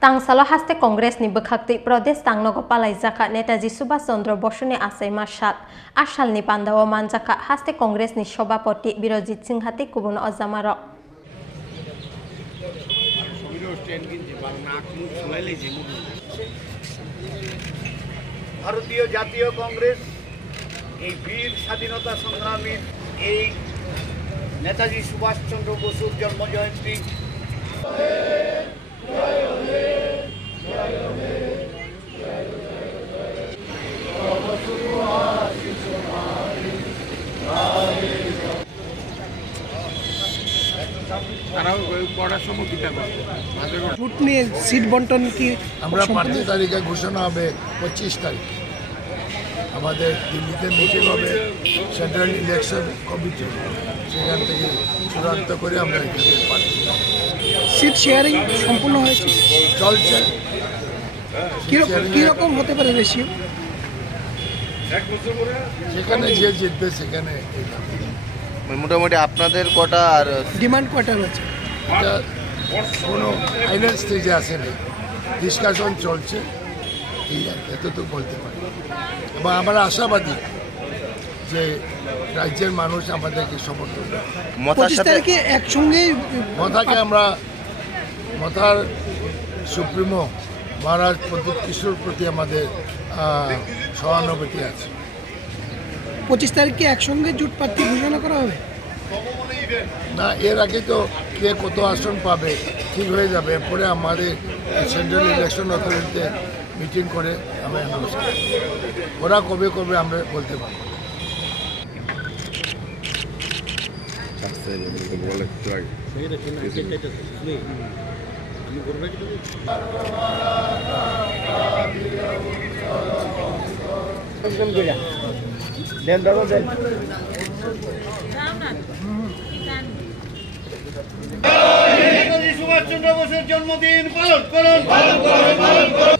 Tangsalo haste Kongres ni bekhakti Pradesh tangnogo palaijaka Netaji Subhash Chandra Bose ni asaima 7 asal ni pandawa manjaka haste Kongres ni Sabhapati Birojit Singh hati kubuno ojamaro ভারতীয় জাতীয় কংগ্রেস এই বীর স্বাধীনতা সংগ্রামীর এই নেতাজি সুভাষচন্দ্র বসুর জন্মজয়ন্তী vote নিয়ে seat বন্টন কি আমরা প্রার্থী তালিকা ঘোষণা হবে 25 তারিখ আমাদের দিল্লিতে মিটিং হবে সেন্ট্রাল ইলেকশন কমিটি সেখান থেকে চূড়ান্ত করে আমরা সিট শেয়ারিং সম্পূর্ণ হয়েছে চলছে কিরকম হতে পারে রেশিও যেখানে যে জিতবে সেখানে মোটামুটি আপনাদের কটা আর ডিমান্ড কটা রয়েছে এটা কোনো ফাইনাল স্টেজে আসেনি ডিসকাশন চলছে এই এতটুকু বলতে পারি এবং আমরা আশাবাদী যে রাজ্যের মানুষ আমাদেরকে সমর্থন তারিখে একসঙ্গে মথাকে আমরা মথার সুপ্রিমো মহারাজ প্রদীপ কিশোর প্রতি আমাদের সহানুভূতি আছে 25 তারিখে একসঙ্গে জোট প্রার্থী ঘোষণা করা হবে না এর আগে তো কে কত আসন পাবে ঠিক হয়ে যাবে এরপরে আমাদের সেন্ট্রাল ইলেকশন অথরিটিতে মিটিং করে আমরা অ্যানাউন্স করি ওরা কবে কবে আমরা বলতে পারবো নেতাজি সুভাষচন্দ্র বসুর জন্মদিন পালন করুন পালন করুন